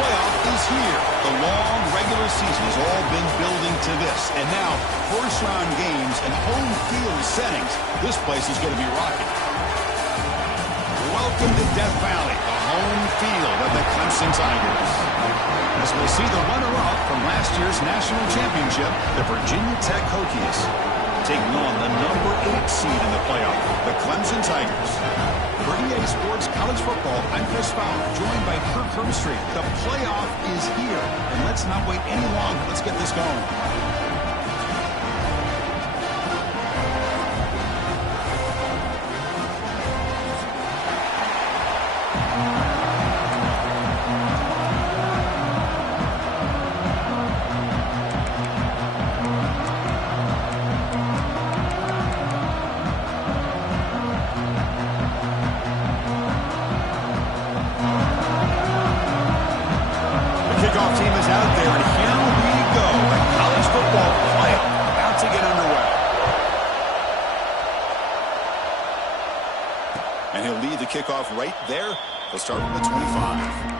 playoff is here. The long regular season has all been building to this. And now, first-round games and home field settings. This place is going to be rocking. Welcome to Death Valley, the home field of the Clemson Tigers. As we'll see the runner-up from last year's national championship, the Virginia Tech Hokies, taking on the number 8 seed in the playoff, the Clemson Tigers. For EA Sports College Football, I'm Chris Fowler, joined by Kirk Herbstreit. The playoff is here, and let's not wait any longer. Let's get this going. Kickoff team is out there, and here we go. The college football playoff about to get underway. And he'll lead the kickoff right there. He'll start from the 25.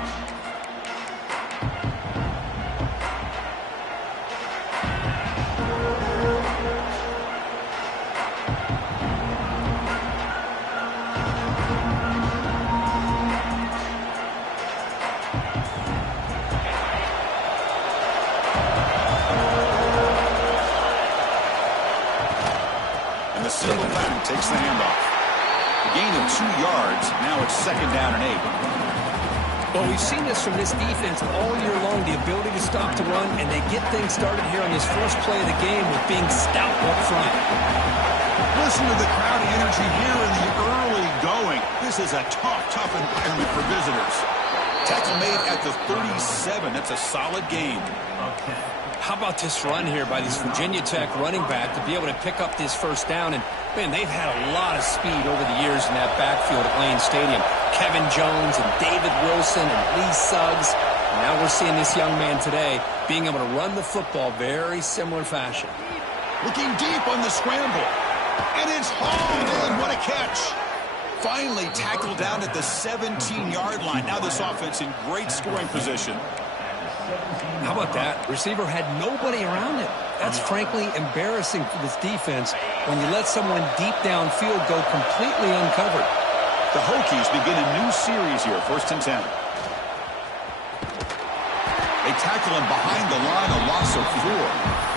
Single back takes the handoff. A gain of 2 yards. Now it's 2nd down and 8. Well, we've seen this from this defense all year long, the ability to stop the run, and they get things started here on this first play of the game with being stout up front. Listen to the crowd energy here in the early going. This is a tough environment for visitors. Tackle made at the 37. That's a solid gain. How about this run here by this Virginia Tech running back to be able to pick up this first down? And, man, they've had a lot of speed over the years in that backfield at Lane Stadium. Kevin Jones and David Wilson and Lee Suggs. And now we're seeing this young man today being able to run the football very similar fashion. Looking deep on the scramble. And it's hauled in. What a catch. Finally tackled down at the 17-yard line. Now this offense in great scoring position. How about that? Receiver had nobody around him. That's frankly embarrassing for this defense when you let someone deep downfield go completely uncovered. The Hokies begin a new series here, 1st and 10. They tackle him behind the line, a loss of 4.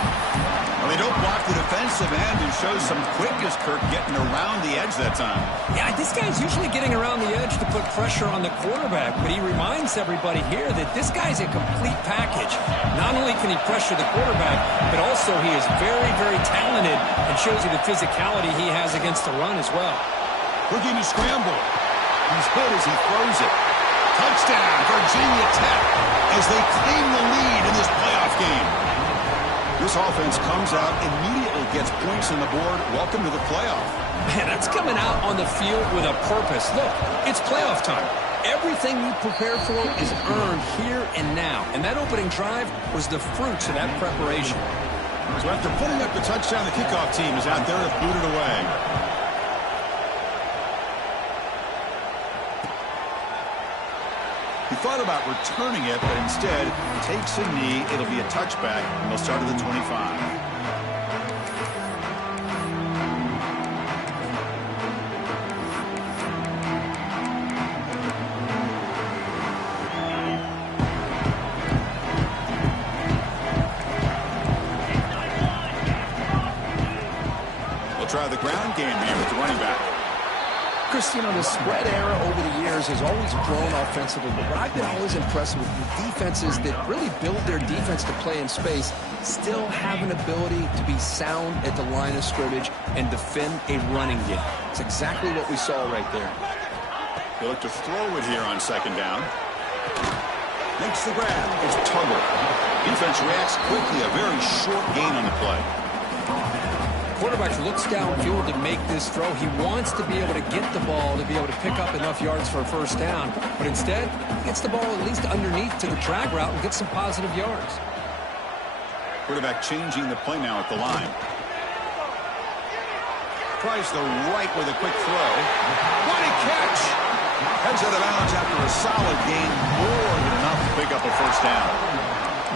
Well, they don't block the defensive end and show some quickness, Kirk, getting around the edge that time. Yeah, this guy's usually getting around the edge to put pressure on the quarterback, but he reminds everybody here that this guy's a complete package. Not only can he pressure the quarterback, but also he is very talented and shows you the physicality he has against the run as well. Looking to scramble. He's hit as he throws it. Touchdown, Virginia Tech, as they claim the lead in this playoff game. This offense comes out, immediately gets points on the board. Welcome to the playoff. Man, that's coming out on the field with a purpose. Look, it's playoff time. Everything you prepare for is earned here and now. And that opening drive was the fruits of that preparation. So after putting up the touchdown, the kickoff team is out there to boot it away. He thought about returning it, but instead takes a knee. It'll be a touchback, and they'll start at the 25. They'll try the ground game here with the running back. Chris, you know, the spread era over the years has always grown offensively, but what I've been always impressed with the defenses that really build their defense to play in space still have an ability to be sound at the line of scrimmage and defend a running game. It's exactly what we saw right there. They look to throw it here on 2nd down. Makes the grab. It's Tuggle. Defense reacts quickly. A very short gain on the play. Quarterback looks downfield to make this throw. He wants to be able to get the ball to be able to pick up enough yards for a first down. But instead, he gets the ball at least underneath to the drag route and gets some positive yards. Quarterback changing the play now at the line. Tries the right with a quick throw. What a catch! Heads out of bounds after a solid gain. More than enough pick up a first down.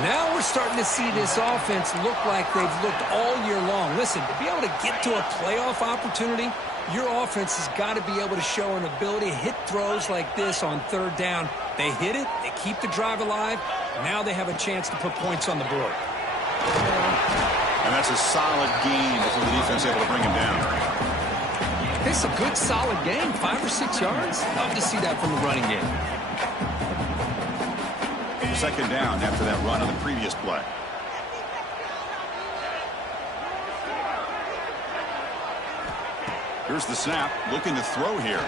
Now we're starting to see this offense look like they've looked all year long. Listen, to be able to get to a playoff opportunity, your offense has got to be able to show an ability to hit throws like this on third down. They hit it, they keep the drive alive. Now they have a chance to put points on the board. And that's a solid gain before the defense able to bring him down. It's a good, solid game, 5 or 6 yards. Love to see that from the running game. Second down after that run on the previous play. Here's the snap, looking to throw here.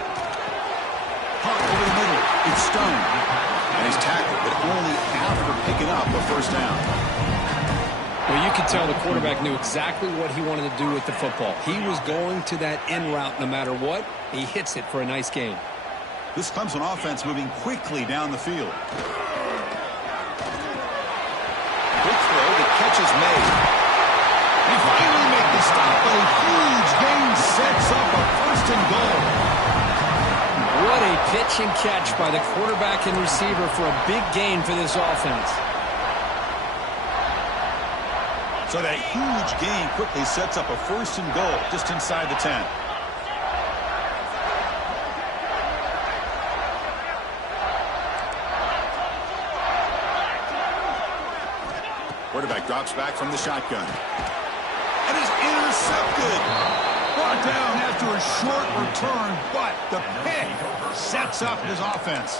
Hart over the middle, it's Stone. And he's tackled, but only after picking up a first down. Well, you could tell the quarterback knew exactly what he wanted to do with the football. He was going to that in route no matter what. He hits it for a nice gain. This Clemson offense moving quickly down the field. Quick throw, the catch is made. He finally make the stop, but a huge gain sets up a first and goal. What a pitch and catch by the quarterback and receiver for a big gain for this offense. So that huge gain quickly sets up a first and goal just inside the 10. Quarterback drops back from the shotgun. And is intercepted. Brought down after a short return, but the pick sets up his offense.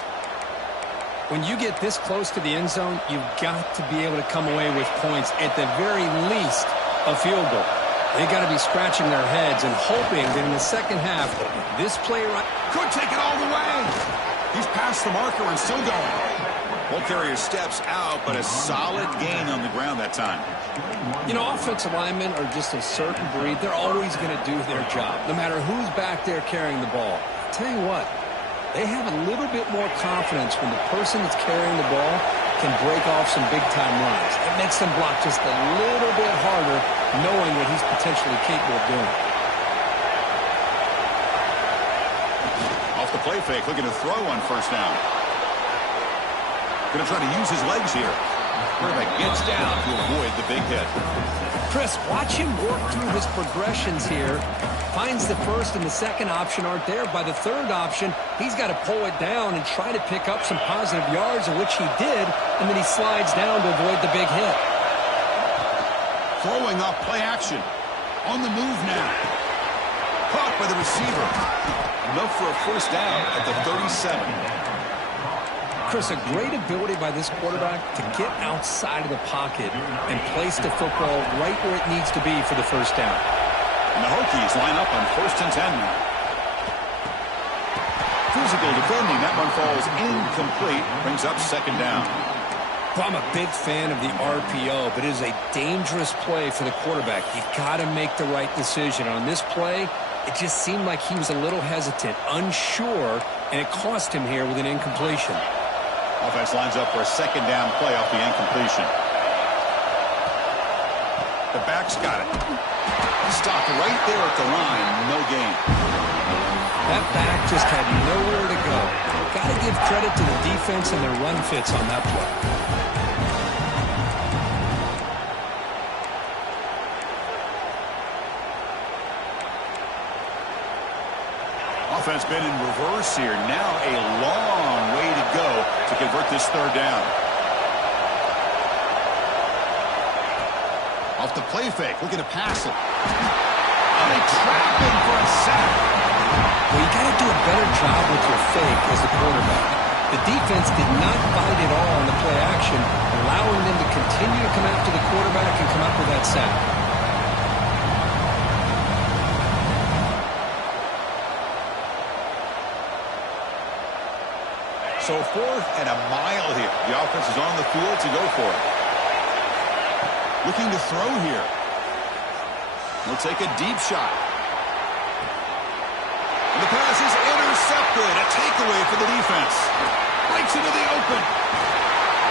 When you get this close to the end zone, you've got to be able to come away with points, at the very least, a field goal. They got to be scratching their heads and hoping that in the second half, this play could take it all the way. He's past the marker and still going. Ball carrier steps out, but a solid gain on the ground that time. You know, offensive linemen are just a certain breed. They're always going to do their job, no matter who's back there carrying the ball. I'll tell you what, they have a little bit more confidence when the person that's carrying the ball can break off some big-time runs. It makes them block just a little bit harder, knowing what he's potentially capable of doing. Off the play fake, looking to throw on first down. Going to try to use his legs here. Quarterback gets down to avoid the big hit. Chris, watch him work through his progressions here. Finds the first and the second option aren't there. By the third option, he's got to pull it down and try to pick up some positive yards, of which he did, and then he slides down to avoid the big hit. Throwing off play action. On the move now. Caught by the receiver. Enough for a first down at the 37. Chris, a great ability by this quarterback to get outside of the pocket and place the football right where it needs to be for the first down. And the Hokies line up on 1st and 10 now. Physical defending. That one falls incomplete. Brings up second down. Well, I'm a big fan of the RPO, but it is a dangerous play for the quarterback. You've got to make the right decision. On this play, it just seemed like he was a little hesitant, unsure, and it cost him here with an incompletion. Offense lines up for a second down play off the incompletion. The back's got it. Stopped right there at the line. No gain. That back just had nowhere to go. Got to give credit to the defense and their run fits on that play. Offense been in reverse here. Now a long way to go to convert this third down. Off the play fake, looking to pass it. Oh, they trap him for a sack. Well, you got to do a better job with your fake as the quarterback. The defense did not bite at all on the play action, allowing them to continue to come after the quarterback and come up with that sack. So 4th and a mile here. The offense is on the field to go for it. Looking to throw here. He'll take a deep shot. And the pass is intercepted. A takeaway for the defense. Breaks into the open.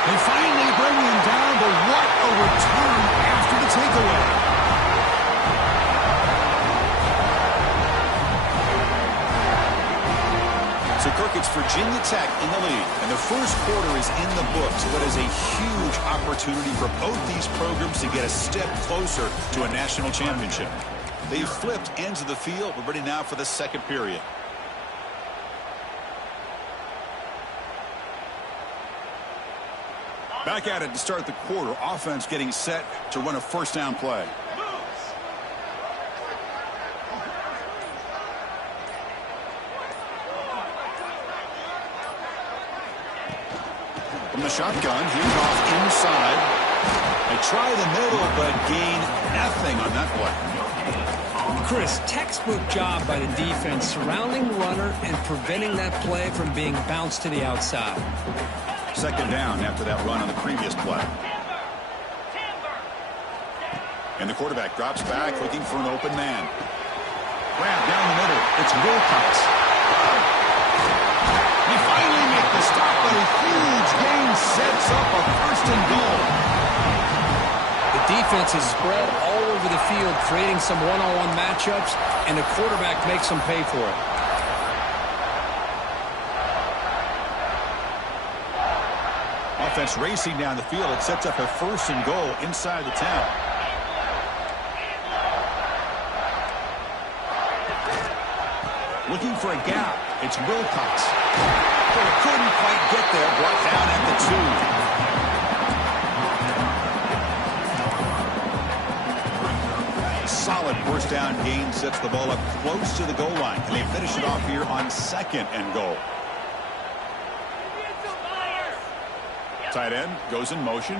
They finally bring him down, but what a return after the takeaway. So, Kirk, it's Virginia Tech in the lead, and the first quarter is in the books. What is a huge opportunity for both these programs to get a step closer to a national championship. They've flipped ends of the field. We're ready now for the second period. Back at it to start the quarter. Offense getting set to run a first down play. From the shotgun, handoff inside. They try the middle, but gain nothing on that play. Chris, textbook job by the defense surrounding the runner and preventing that play from being bounced to the outside. Second down after that run on the previous play. And the quarterback drops back, looking for an open man. Grab down the middle. It's Wilcox. He finally makes the stop, but a huge gain sets up a first and goal. The defense is spread all over the field, creating some one-on-one matchups, and the quarterback makes them pay for it. Offense racing down the field. It sets up a first and goal inside the 10. Looking for a gap. It's Wilcox. But couldn't quite get there. Brought down at the 2. Solid first down gain sets the ball up close to the goal line. Can they finish it off here on second and goal? Tight end goes in motion.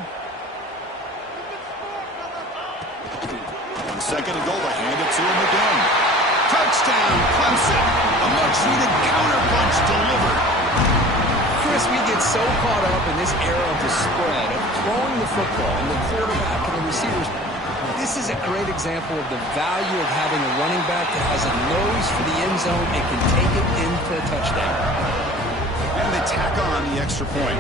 On second and goal, they hand it to him again. Touchdown, Clemson. A much-needed counterpunch delivered. Chris, we get so caught up in this era of the spread, of throwing the football, and the quarterback and the receivers. This is a great example of the value of having a running back that has a nose for the end zone and can take it in for a touchdown. And they tack on the extra point.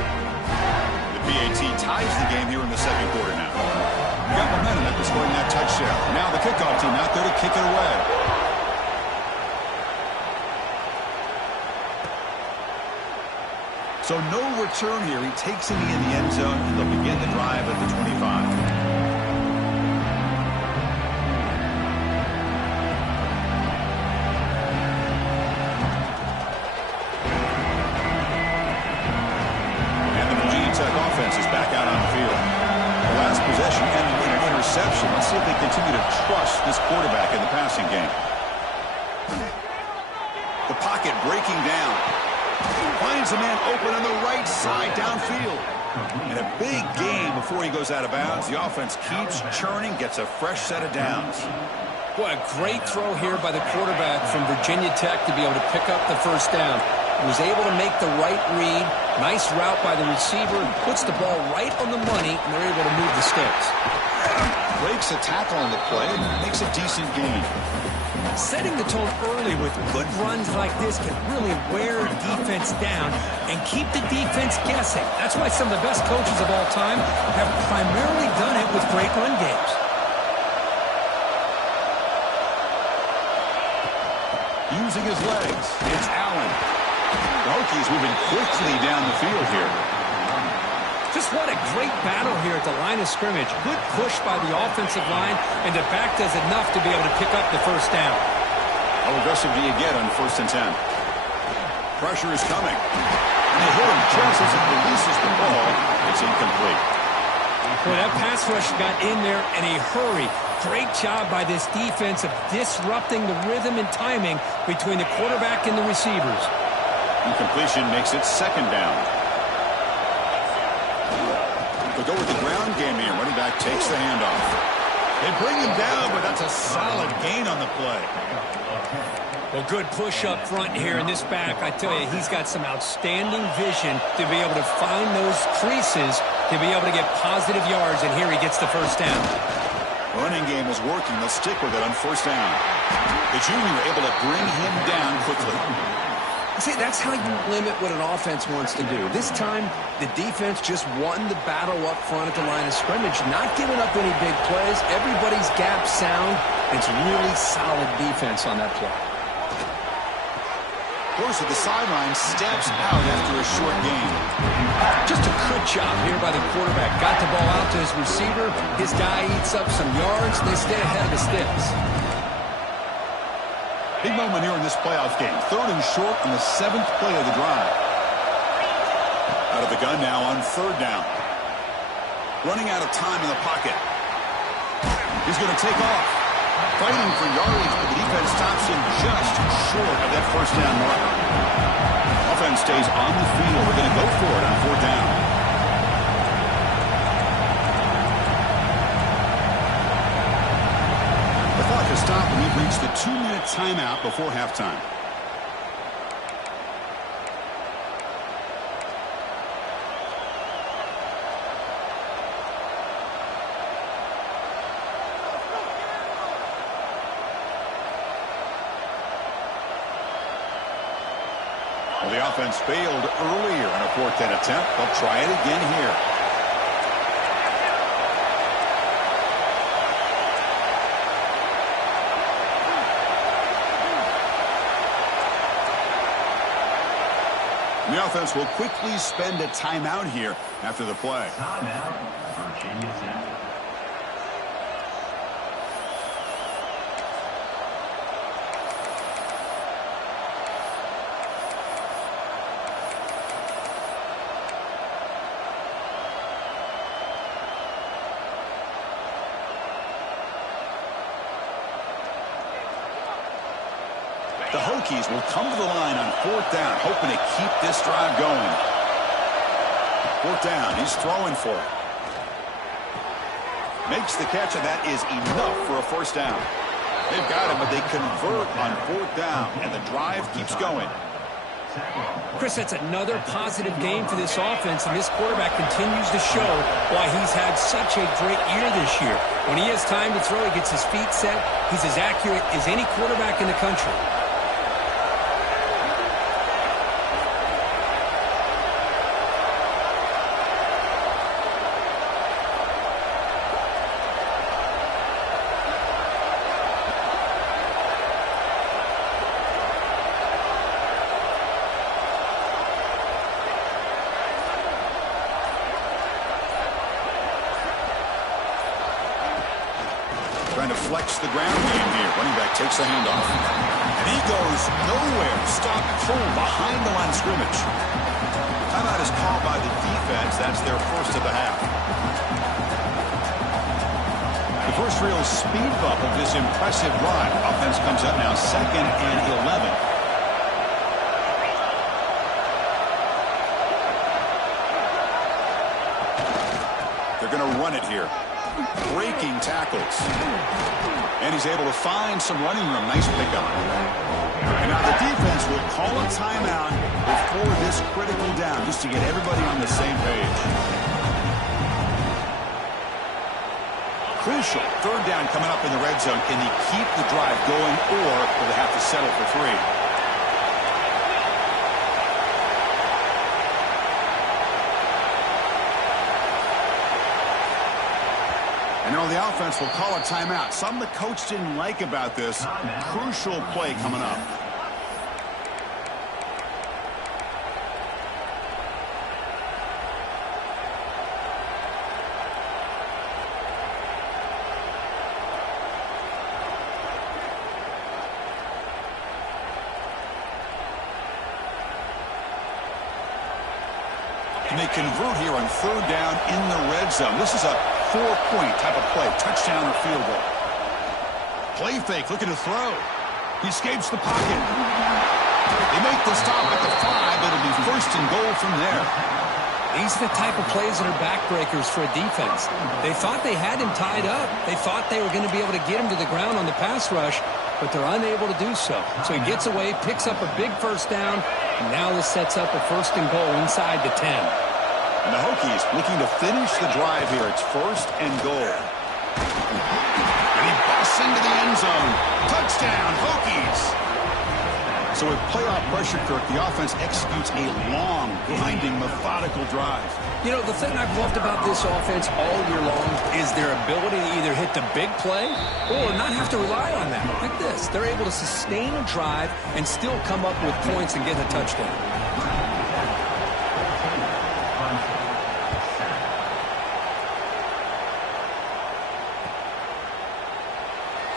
PAT ties the game here in the second quarter now. We got momentum after scoring that touchdown. Now the kickoff team out there to kick it away. So no return here. He takes it in the end zone, and they'll begin the drive at the 25. Is back out on the field. The last possession ended with an interception. Let's see if they continue to trust this quarterback in the passing game. The pocket breaking down. Finds a man open on the right side downfield. And a big gain before he goes out of bounds. The offense keeps churning, gets a fresh set of downs. What a great throw here by the quarterback from Virginia Tech to be able to pick up the first down. He was able to make the right read. Nice route by the receiver. Puts the ball right on the money, and they're able to move the sticks. Breaks a tackle on the play and makes a decent gain. Setting the tone early with good runs like this can really wear defense down and keep the defense guessing. That's why some of the best coaches of all time have primarily done it with great run games. Using his legs, it's Allen. The Hokies moving quickly down the field here. Just what a great battle here at the line of scrimmage. Good push by the offensive line, and the back does enough to be able to pick up the first down. How aggressive do you get on 1st and 10? Pressure is coming. And they hit him just as he releases the ball. It's incomplete. Boy, that pass rush got in there in a hurry. Great job by this defense of disrupting the rhythm and timing between the quarterback and the receivers. Incompletion makes it second down. They'll go with the ground game here. Running back takes the handoff. They bring him down, but that's a solid gain on the play. Well, good push up front here in this back. I tell you, he's got some outstanding vision to be able to find those creases to be able to get positive yards, and here he gets the first down. Running game is working. They'll stick with it on 1st down. The junior able to bring him down quickly. See, that's how you limit what an offense wants to do. This time, the defense just won the battle up front at the line of scrimmage, not giving up any big plays. Everybody's gap sound. It's really solid defense on that play. goes to the sideline, steps out after a short gain. Just a good job here by the quarterback. Got the ball out to his receiver. His guy eats up some yards. They stay ahead of the sticks. Big moment here in this playoff game. 3rd and short on the 7th play of the drive. Out of the gun now on 3rd down. Running out of time in the pocket. He's going to take off. Fighting for yardage, but the defense stops him just short of that 1st down mark. Offense stays on the field. We're going to go for it on 4th down. The clock has stopped, and we've reached the 2-minute timeout before halftime. Well, the offense failed earlier on a 4th down attempt. They'll try it again here. The offense will quickly spend a timeout here after the play. Timeout, Virginia Tech. The Hokies will come to the line on 4th down, hoping to keep this drive going. 4th down, he's throwing for it. Makes the catch, and that is enough for a 1st down. They've got him, but they convert on 4th down, and the drive keeps going. Chris, that's another positive game for this offense, and this quarterback continues to show why he's had such a great year this year. When he has time to throw, he gets his feet set. He's as accurate as any quarterback in the country. Trying to flex the ground game here. Running back takes the handoff. And he goes nowhere. Stop full behind the line of scrimmage. Timeout is called by the defense. That's their 1st of the half. The first real speed bump of this impressive run. Offense comes up now 2nd and 11. They're going to run it here. Breaking tackles. And he's able to find some running room. Nice pickup. And now the defense will call a timeout before this critical down, just to get everybody on the same page. Crucial 3rd down coming up in the red zone. Can they keep the drive going, or will they have to settle for 3? And now the offense will call a timeout. Something the coach didn't like about this. Crucial play coming up. And they convert here on 3rd down in the red zone. This is a 4-point type of play, touchdown or field goal. Play fake, looking to throw. He escapes the pocket. They make the stop at the 5. It'll be 1st and goal from there. These are the type of plays that are backbreakers for a defense. They thought they had him tied up. They thought they were going to be able to get him to the ground on the pass rush, but they're unable to do so. So he gets away, picks up a big 1st down, and now this sets up a 1st and goal inside the 10. And the Hokies looking to finish the drive here. It's 1st and goal. And he busts into the end zone. Touchdown, Hokies. So with playoff pressure, Kirk, the offense executes a long, grinding, methodical drive. You know, the thing I've loved about this offense all year long is their ability to either hit the big play or not have to rely on that. Like this, they're able to sustain a drive and still come up with points and get a touchdown.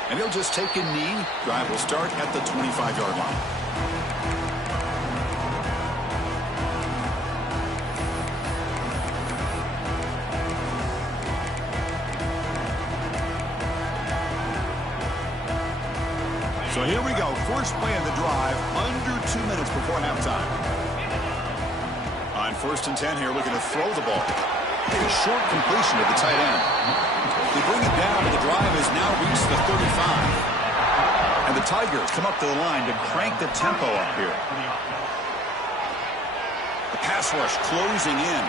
And he'll just take a knee. Drive will start at the 25-yard line. So here we go. First play of the drive, under 2 minutes before halftime. On 1st and 10 here, looking to throw the ball. A short completion to the tight end. They bring it down, and the drive has now reached the 35. And the Tigers come up to the line to crank the tempo up here. The pass rush closing in.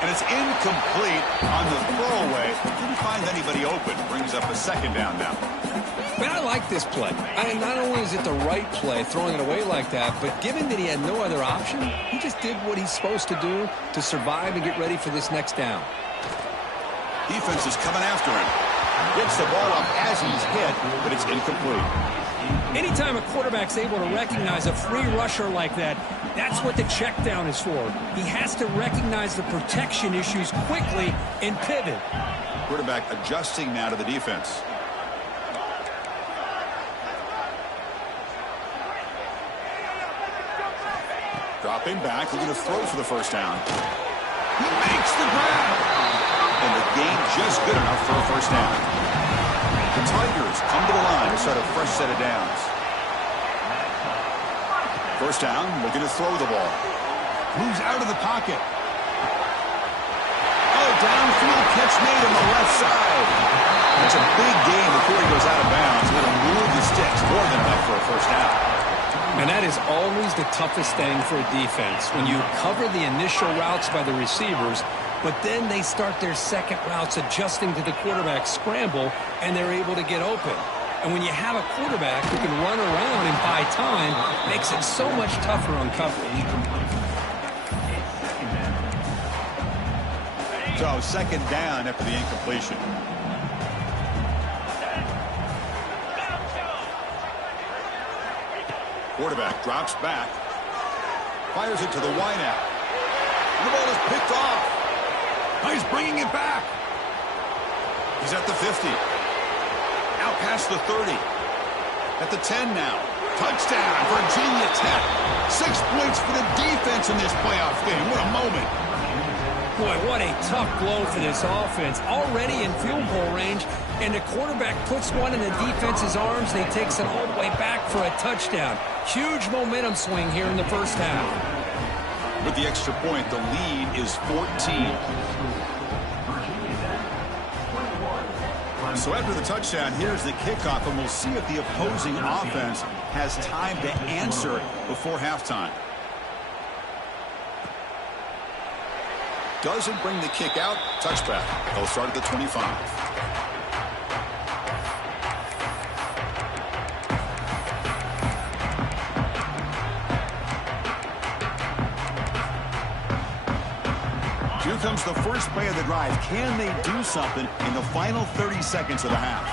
And it's incomplete on the throwaway. Didn't find anybody open. Brings up a 2nd down now. Man, I like this play. Not only is it the right play, throwing it away like that, but given that he had no other option, he just did what he's supposed to do to survive and get ready for this next down. Defense is coming after him. Gets the ball up as he's hit, but it's incomplete. Anytime a quarterback's able to recognize a free rusher like that, that's what the check down is for. He has to recognize the protection issues quickly and pivot. Quarterback adjusting now to the defense. Dropping back, looking to throw for the 1st down. He makes the grab. And the gain just good enough for a 1st down. The Tigers come to the line to start a fresh set of downs. 1st down, looking to throw the ball. Moves out of the pocket. Oh, downfield catch made on the left side. It's a big gain before he goes out of bounds. Going to move the sticks, more than enough for a 1st down. And that is always the toughest thing for a defense. When you cover the initial routes by the receivers, but then they start their second routes adjusting to the quarterback's scramble, and they're able to get open. And when you have a quarterback who can run around and buy time, it makes it so much tougher on coverage. So 2nd down after the incompletion. Quarterback drops back. Fires it to the wideout. The ball is picked off. He's bringing it back. He's at the 50. Out past the 30. At the 10 now. Touchdown, Virginia Tech. 6 points for the defense in this playoff game. What a moment. Boy, what a tough blow for this offense. Already in field goal range, and the quarterback puts one in the defense's arms, and he takes it all the way back for a touchdown. Huge momentum swing here in the 1st half. With the extra point, the lead is 14. So after the touchdown, here's the kickoff, and we'll see if the opposing offense has time to answer before halftime. Doesn't bring the kick out. Touchback. They'll start at the 25. Here comes the first play of the drive. Can they do something in the final 30 seconds of the half?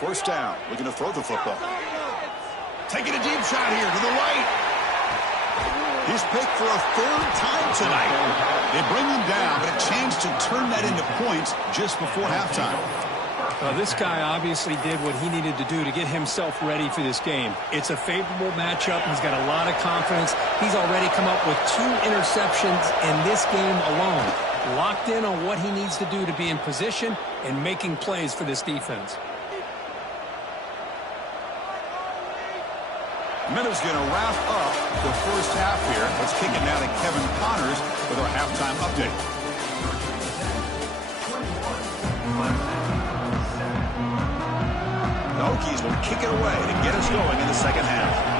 1st down. Looking to throw the football. Taking a deep shot here to the right. He's picked for a 3rd time tonight. They bring him down, but a chance to turn that into points just before halftime. This guy obviously did what he needed to do to get himself ready for this game. It's a favorable matchup. He's got a lot of confidence. He's already come up with 2 interceptions in this game alone. Locked in on what he needs to do to be in position and making plays for this defense. Minutes going to wrap up the 1st half here. Let's kick it now to Kevin Connors with our halftime update. The Hokies will kick it away to get us going in the 2nd half.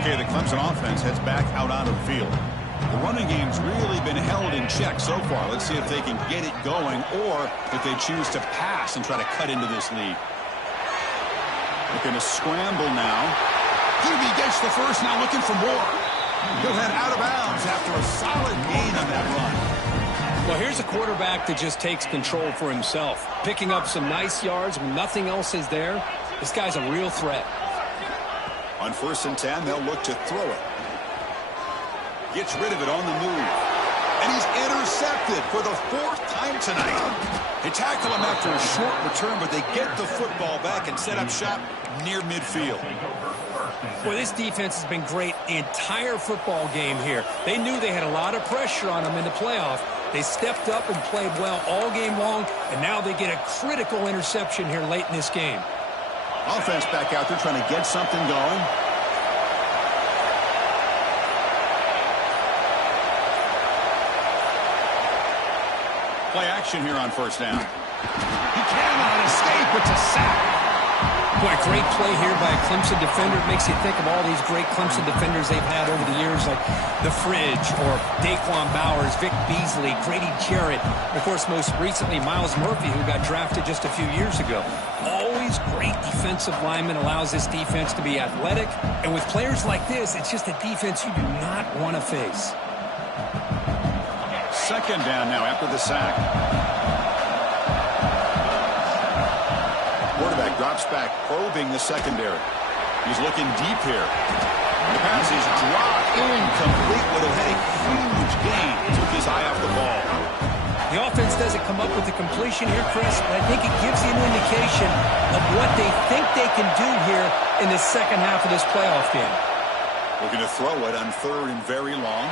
Okay, the Clemson offense heads back out onto the field. The running game's really been held in check so far. Let's see if they can get it going or if they choose to pass and try to cut into this lead. Looking to scramble now. He gets the first, now looking for more. He'll head out of bounds after a solid gain on that run. Well, here's a quarterback that just takes control for himself. Picking up some nice yards when nothing else is there. This guy's a real threat. On 1st and 10, they'll look to throw it. Gets rid of it on the move. And he's intercepted for the 4th time tonight. They tackle him after a short return, but they get the football back and set up shop near midfield. Boy, this defense has been great the entire football game here. They knew they had a lot of pressure on them in the playoff. They stepped up and played well all game long, and now they get a critical interception here late in this game. Offense back out there trying to get something going. Play action here on 1st down. He cannot escape. It's a sack. Boy, a great play here by a Clemson defender. It makes you think of all these great Clemson defenders they've had over the years, like the Fridge or Daquan Bowers, Vic Beasley, Grady Jarrett, and of course, most recently, Miles Murphy, who got drafted just a few years ago. Always great defensive lineman, allows this defense to be athletic. And with players like this, it's just a defense you do not want to face. 2nd down now after the sack. Quarterback drops back, probing the secondary. He's looking deep here. The pass is dropped incomplete. Would have had a huge gain. Took his eye off the ball. The offense doesn't come up with the completion here, Chris, but I think it gives you an indication of what they think they can do here in the second half of this playoff game. Looking to throw it on 3rd and very long.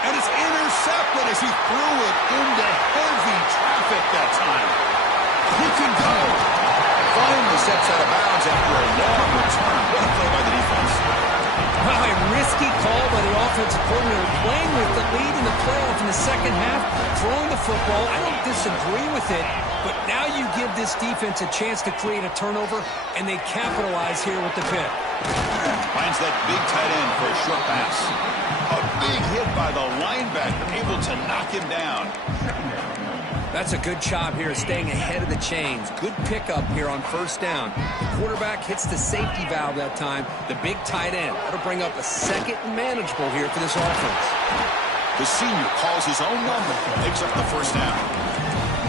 And it's intercepted as he threw it into heavy traffic that time. He can go. Finally steps out of bounds after a long return. What a play by the defense. Wow, a risky call by the offensive coordinator, playing with the lead in the playoff in the second half, throwing the football. I don't disagree with it, but now you give this defense a chance to create a turnover, and they capitalize here with the pick. Finds that big tight end for a short pass. A big hit by the linebacker, able to knock him down. That's a good job here, staying ahead of the chains. Good pickup here on 1st down. The quarterback hits the safety valve that time. The big tight end. That'll bring up a 2nd and manageable here for this offense. The senior calls his own number, picks up the 1st down.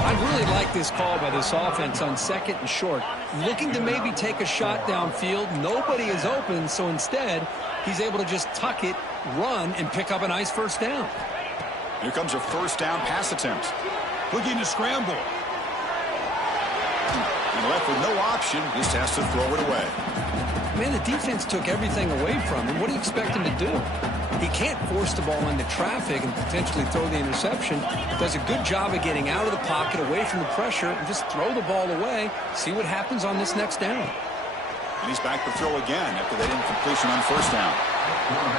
I really like this call by this offense on 2nd and short. Looking to maybe take a shot downfield. Nobody is open, so instead, he's able to just tuck it, run, and pick up a nice 1st down. Here comes a 1st down pass attempt. Looking to scramble. And left with no option, just has to throw it away. Man, the defense took everything away from him. What do you expect him to do? He can't force the ball into traffic and potentially throw the interception. Does a good job of getting out of the pocket, away from the pressure, and just throw the ball away. See what happens on this next down. And he's back to throw again after that incompletion on 1st down.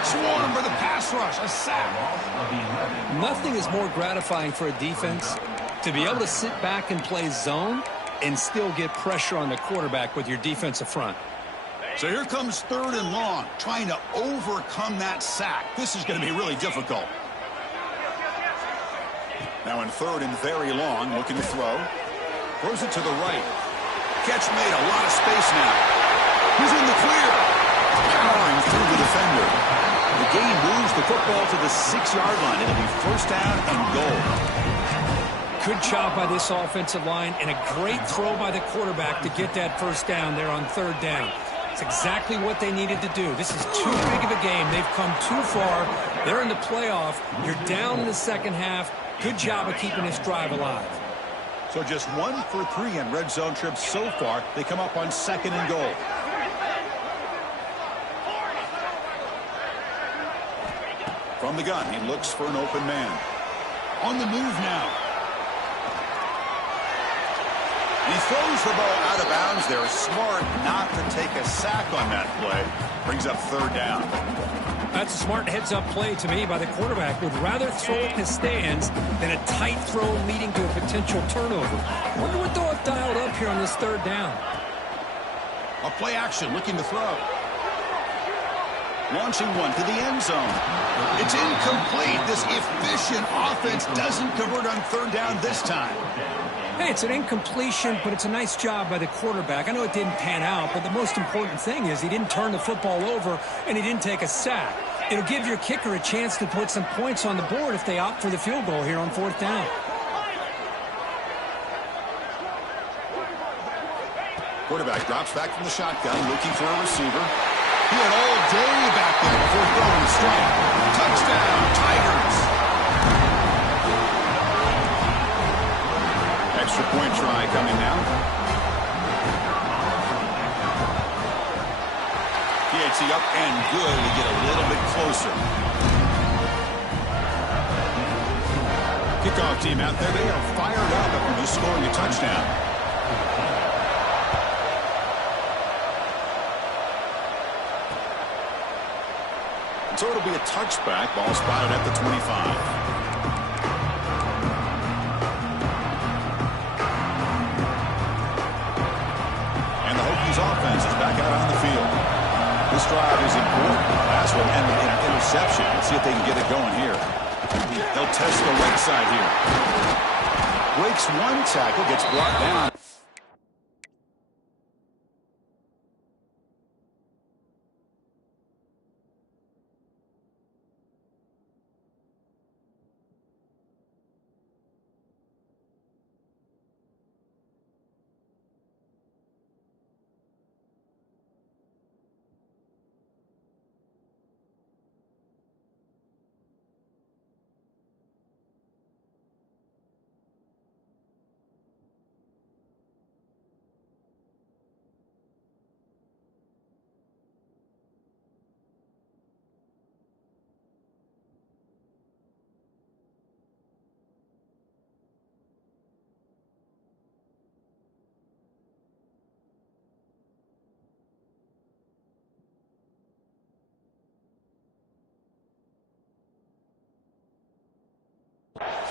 Swarm for the pass rush, a sack. Nothing is more gratifying for a defense to be able to sit back and play zone and still get pressure on the quarterback with your defensive front. So here comes 3rd and long, trying to overcome that sack. This is going to be really difficult. Now in 3rd and very long, looking to throw. Throws it to the right. Catch made, a lot of space now. He's in the clear. Powering through the defender. The game moves the football to the 6-yard line. It'll be 1st down and goal. Good job by this offensive line and a great throw by the quarterback to get that 1st down there on 3rd down. It's exactly what they needed to do. This is too big of a game. They've come too far. They're in the playoff. You're down in the second half. Good job of keeping this drive alive. So just 1 for 3 in red zone trips so far. They come up on 2nd and goal. From the gun, he looks for an open man. On the move now. And he throws the ball out of bounds there. Smart not to take a sack on that play. Brings up 3rd down. That's a smart heads-up play to me by the quarterback. Would rather throw it in the stands than a tight throw leading to a potential turnover. Wonder what they'll have dialed up here on this 3rd down. A play action, looking to throw. Launching one to the end zone. It's incomplete. This efficient offense doesn't convert on third down this time. Hey, it's an incompletion, but it's a nice job by the quarterback. I know it didn't pan out, but the most important thing is he didn't turn the football over and he didn't take a sack. It'll give your kicker a chance to put some points on the board if they opt for the field goal here on fourth down. Quarterback drops back from the shotgun, looking for a receiver. He had all day back there before throwing the strike. Touchdown, Tigers. Extra point try coming now. PAT up and good to get a little bit closer. Kickoff team out there, they are fired up after just scoring a touchdown. So it'll be a touchback. Ball spotted at the 25. And the Hokies offense is back out on the field. This drive is important. The last one ended in an interception. Let's see if they can get it going here. They'll test the right side here. Breaks one tackle, gets brought down.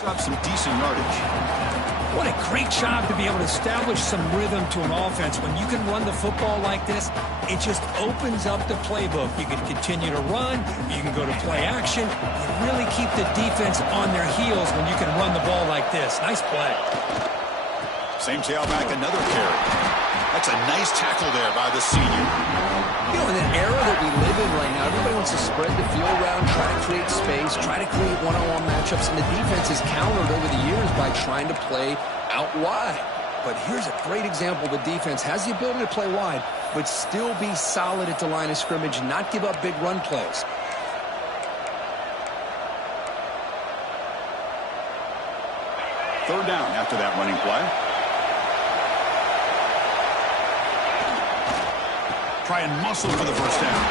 Up some decent yardage. What a great job to be able to establish some rhythm to an offense. When you can run the football like this, it just opens up the playbook. You can continue to run. You can go to play action. You really keep the defense on their heels when you can run the ball like this. Nice play. Same tailback, another carry. That's a nice tackle there by the senior. You know, in the era that we live in right now, everybody wants to spread the field around, try to create space, try to create one-on-one matchups, and the defense is countered over the years by trying to play out wide. But here's a great example. The defense has the ability to play wide, but still be solid at the line of scrimmage and not give up big run plays. Third down after that running play. Try and muscle for the first down.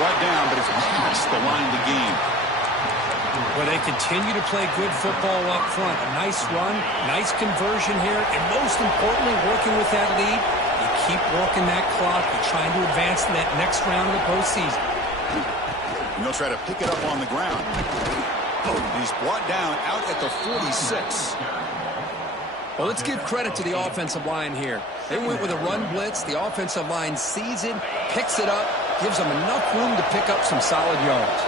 Brought down, but it's past the line to gain. Well, they continue to play good football up front. A nice run, nice conversion here, and most importantly, working with that lead, you keep working that clock. You're trying to advance to that next round of the postseason. And they'll try to pick it up on the ground. He's brought down out at the 46. Well, let's give credit to the offensive line here. They went with a run blitz. The offensive line sees it, picks it up, gives them enough room to pick up some solid yards.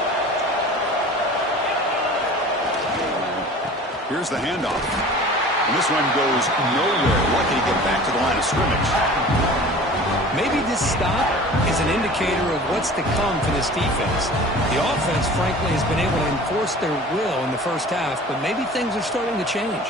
Here's the handoff. And this run goes nowhere. Lucky to get back to the line of scrimmage. Maybe this stop is an indicator of what's to come for this defense. The offense, frankly, has been able to enforce their will in the first half, but maybe things are starting to change.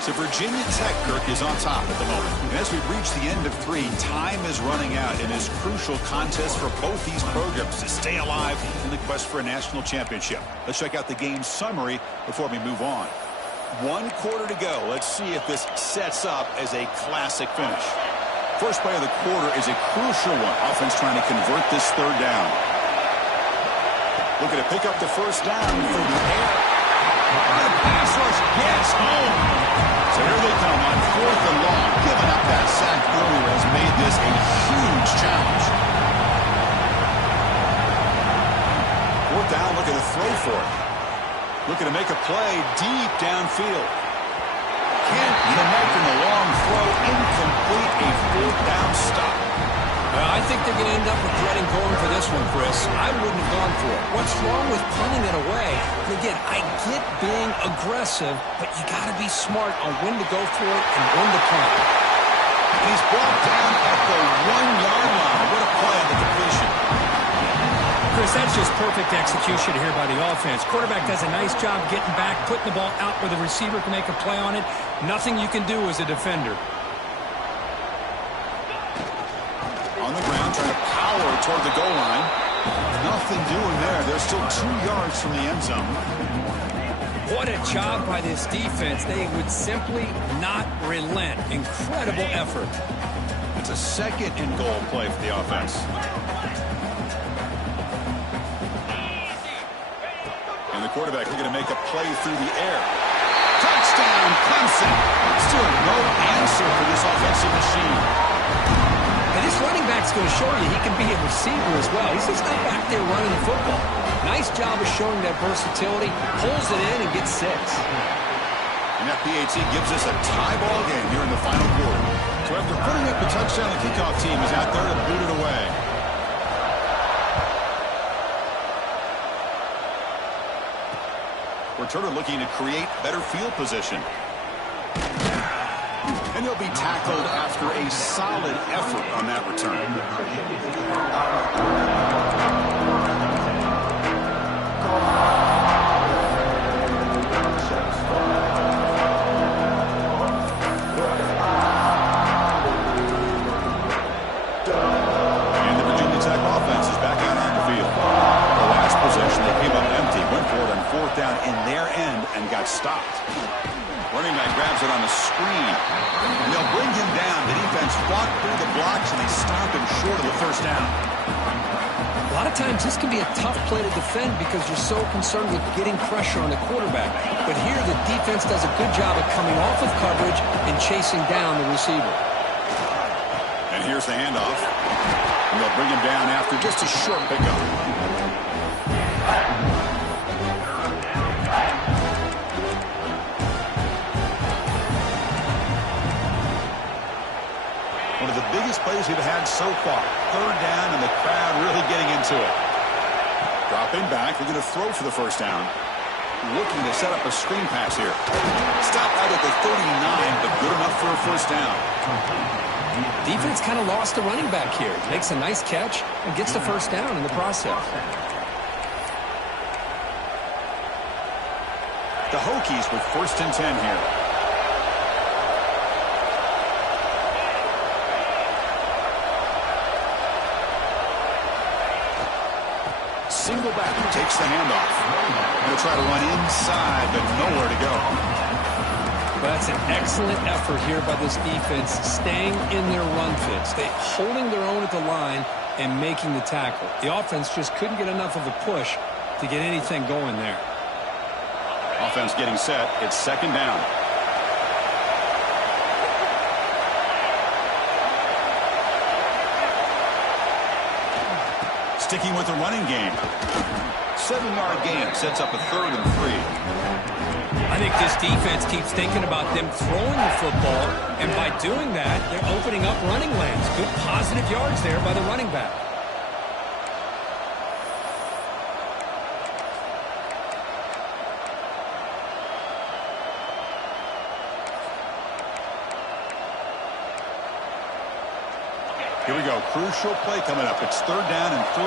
So Virginia Tech, Kirk, is on top at the moment. And as we reach the end of 3, time is running out in this crucial contest for both these programs to stay alive in the quest for a national championship. Let's check out the game summary before we move on. 1 quarter to go. Let's see if this sets up as a classic finish. First play of the quarter is a crucial one. Offense trying to convert this third down. Looking to pick up the first down from the air. On a pass rush. Yes, home. So here they come on 4th and long. Giving up that sack earlier has made this a huge challenge. 4th down, looking to throw for it. Looking to make a play deep downfield. Can't connect in the long throw. Incomplete. A 4th down stop. I think they're going to end up regretting going for this one, Chris. I wouldn't have gone for it. What's wrong with punting it away? And again, I get being aggressive, but you got to be smart on when to go for it and when to punt. And he's brought down at the 1-yard line. What a play on the completion. Chris, that's just perfect execution here by the offense. Quarterback does a nice job getting back, putting the ball out where the receiver can make a play on it. Nothing you can do as a defender. On the ground, trying to power toward the goal line. Nothing doing there. They're still 2 yards from the end zone. What a job by this defense. They would simply not relent. Incredible effort. It's a 2nd and goal play for the offense. And the quarterback looking to make a play through the air. Touchdown, Clemson. Still no answer for this offensive machine. And this running back's going to show you he can be a receiver as well. He's just not back there running the football. Nice job of showing that versatility. Pulls it in and gets 6. And that PAT gives us a tie ball game here in the final quarter. So after putting up the touchdown, the kickoff team is out there to boot it away. Returner looking to create better field position. And he'll be tackled after a solid effort on that return. And the Virginia Tech offense is back out on the field. The last possession, they came up empty, went for it on 4th down in their end and got stopped. Running back grabs it on the screen. And they'll bring him down. The defense fought through the blocks, and they stop him short of the 1st down. A lot of times this can be a tough play to defend because you're so concerned with getting pressure on the quarterback. But here the defense does a good job of coming off of coverage and chasing down the receiver. And here's the handoff. And they'll bring him down after just a short pickup. One of the biggest plays we've had so far. 3rd down and the crowd really getting into it. Dropping back. They're going to throw for the 1st down. Looking to set up a screen pass here. Stopped out at the 39, but good enough for a 1st down. Defense kind of lost the running back here. Makes a nice catch and gets the 1st down in the process. The Hokies with 1st and 10 here. Single back, takes the handoff. Going to try to run inside, but nowhere to go. But that's an excellent effort here by this defense, staying in their run fits. They holding their own at the line and making the tackle. The offense just couldn't get enough of a push to get anything going there. Offense getting set. It's 2nd down. Sticking with the running game. 7-yard gain sets up a 3rd and 3. I think this defense keeps thinking about them throwing the football, and by doing that, they're opening up running lanes. Good positive yards there by the running back. Here we go. Crucial play coming up. It's 3rd down and 3.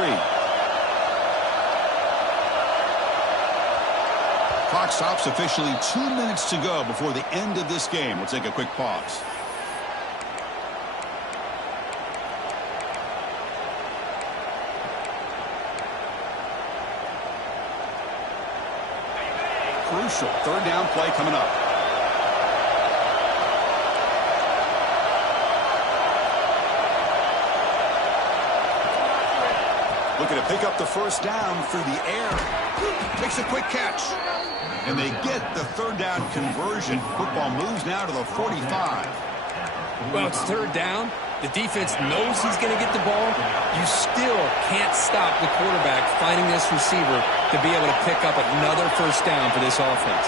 Clock stops officially 2 minutes to go before the end of this game. We'll take a quick pause. Crucial 3rd down play coming up. Looking to pick up the 1st down through the air. Makes a quick catch. And they get the third down conversion. Football moves now to the 45. Well, it's third down. The defense knows he's going to get the ball. You still can't stop the quarterback finding this receiver to be able to pick up another first down for this offense.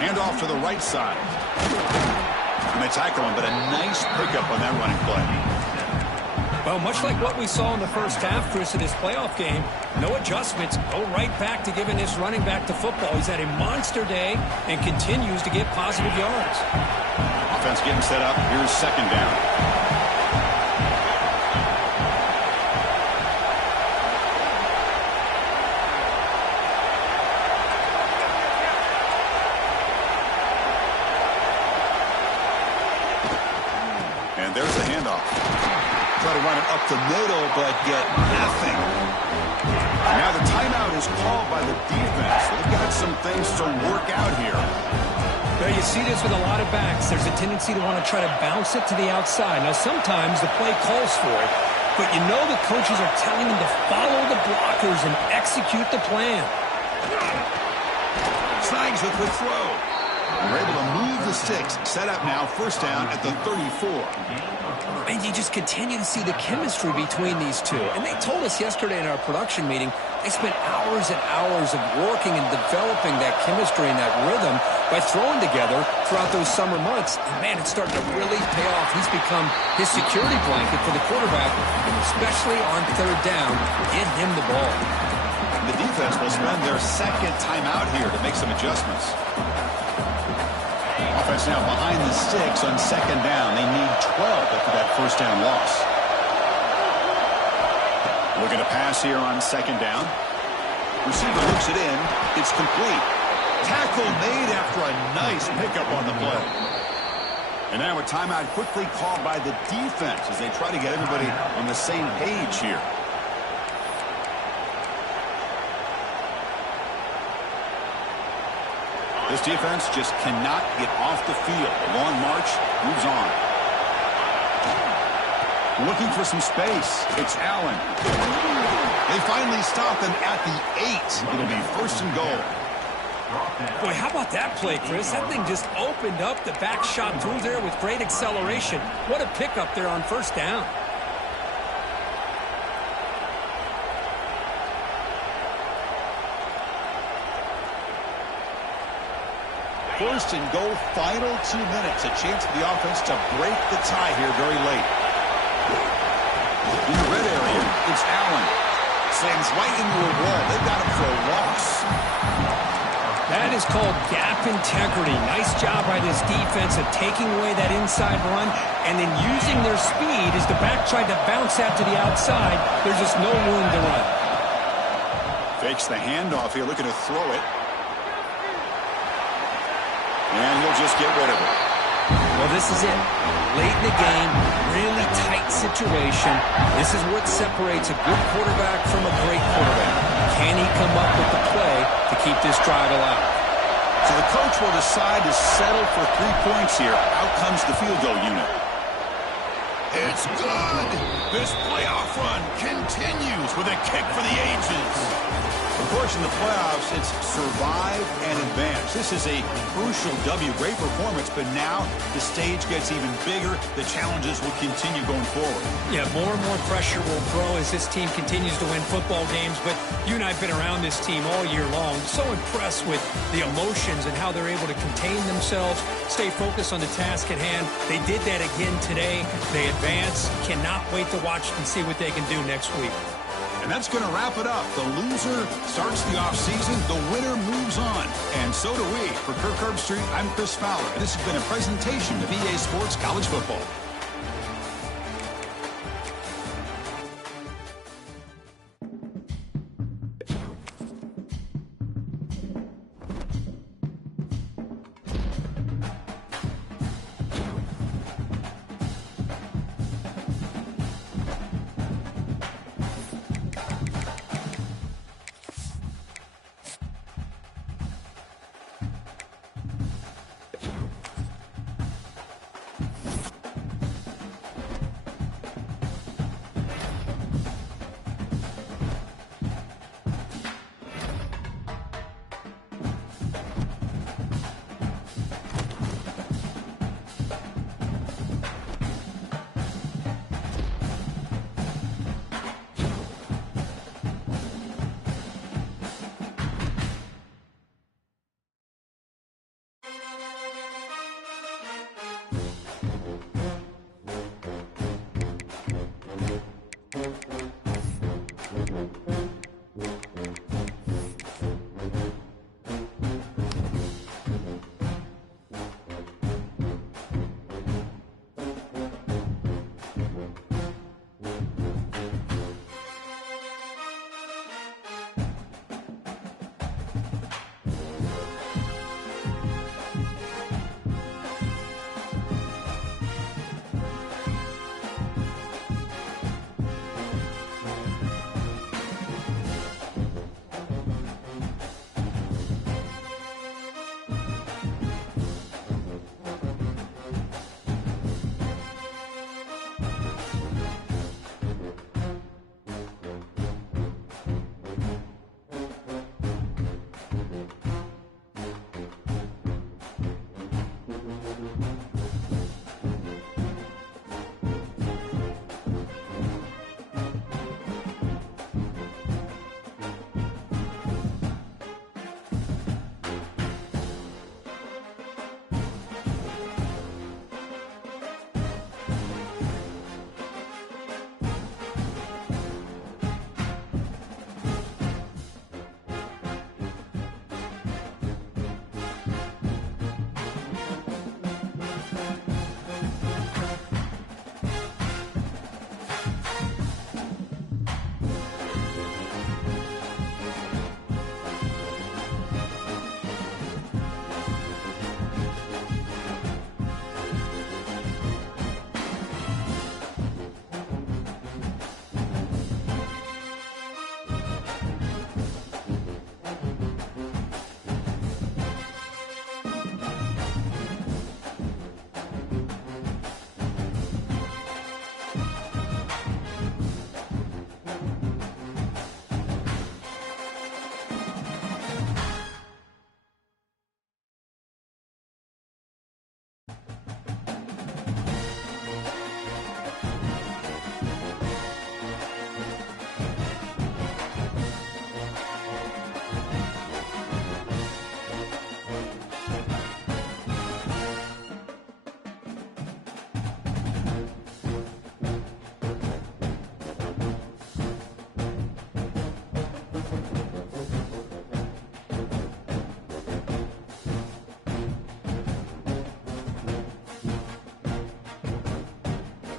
Handoff to the right side. And they tackle him, but a nice pickup on that running play. Well, much like what we saw in the first half, Chris, of this playoff game, no adjustments, go right back to giving this running back to football. He's had a monster day and continues to get positive yards. Offense getting set up. Here's second down. And there's the handoff. Try to run it up the middle, but get nothing. Now the timeout is called by the defense. They've got some things to work out here. Well, you see this with a lot of backs. There's a tendency to want to try to bounce it to the outside. Now, sometimes the play calls for it, but you know the coaches are telling them to follow the blockers and execute the plan. Snags with the throw. We're able to move the sticks. Set up now, first down at the 34. And you just continue to see the chemistry between these two. And they told us yesterday in our production meeting, they spent hours and hours of working and developing that chemistry and that rhythm by throwing together throughout those summer months. And, man, it's starting to really pay off. He's become his security blanket for the quarterback, and especially on third down, get him the ball. The defense will spend their second timeout here to make some adjustments. Offense now behind the sticks on second down. They need 12 after that first down loss. Looking to pass here on second down. Receiver looks it in. It's complete. Tackle made after a nice pickup on the play. And now a timeout quickly called by the defense as they try to get everybody on the same page here. This defense just cannot get off the field. The long march moves on. Looking for some space. It's Allen. They finally stop him at the 8. It'll be first and goal. Boy, how about that play, Chris? That thing just opened up. The back shot through there with great acceleration. What a pickup there on first down. First and goal, final 2 minutes. A chance for the offense to break the tie here very late. In the red area, it's Allen. Slams right into a wall. They've got him for a loss. That is called gap integrity. Nice job by this defense of taking away that inside run and then using their speed as the back tried to bounce out to the outside. There's just no room to run. Fakes the handoff here, looking to throw it. And he'll just get rid of it. Well, this is it. Late in the game, really tight situation. This is what separates a good quarterback from a great quarterback. Can he come up with the play to keep this drive alive? So the coach will decide to settle for 3 points here. Out comes the field goal unit. It's good. This playoff run continues with a kick for the ages. Of course, in the playoffs, it's survive and advance. This is a crucial W. Great performance, but now the stage gets even bigger. The challenges will continue going forward. Yeah, more and more pressure will grow as this team continues to win football games, but you and I have been around this team all year long. So impressed with the emotions and how they're able to contain themselves, stay focused on the task at hand. They did that again today. They advance. Cannot wait to watch and see what they can do next week. And that's going to wrap it up. The loser starts the offseason. The winner moves on. And so do we. For Kirk Herbstreit, I'm Chris Fowler. This has been a presentation of EA Sports College Football.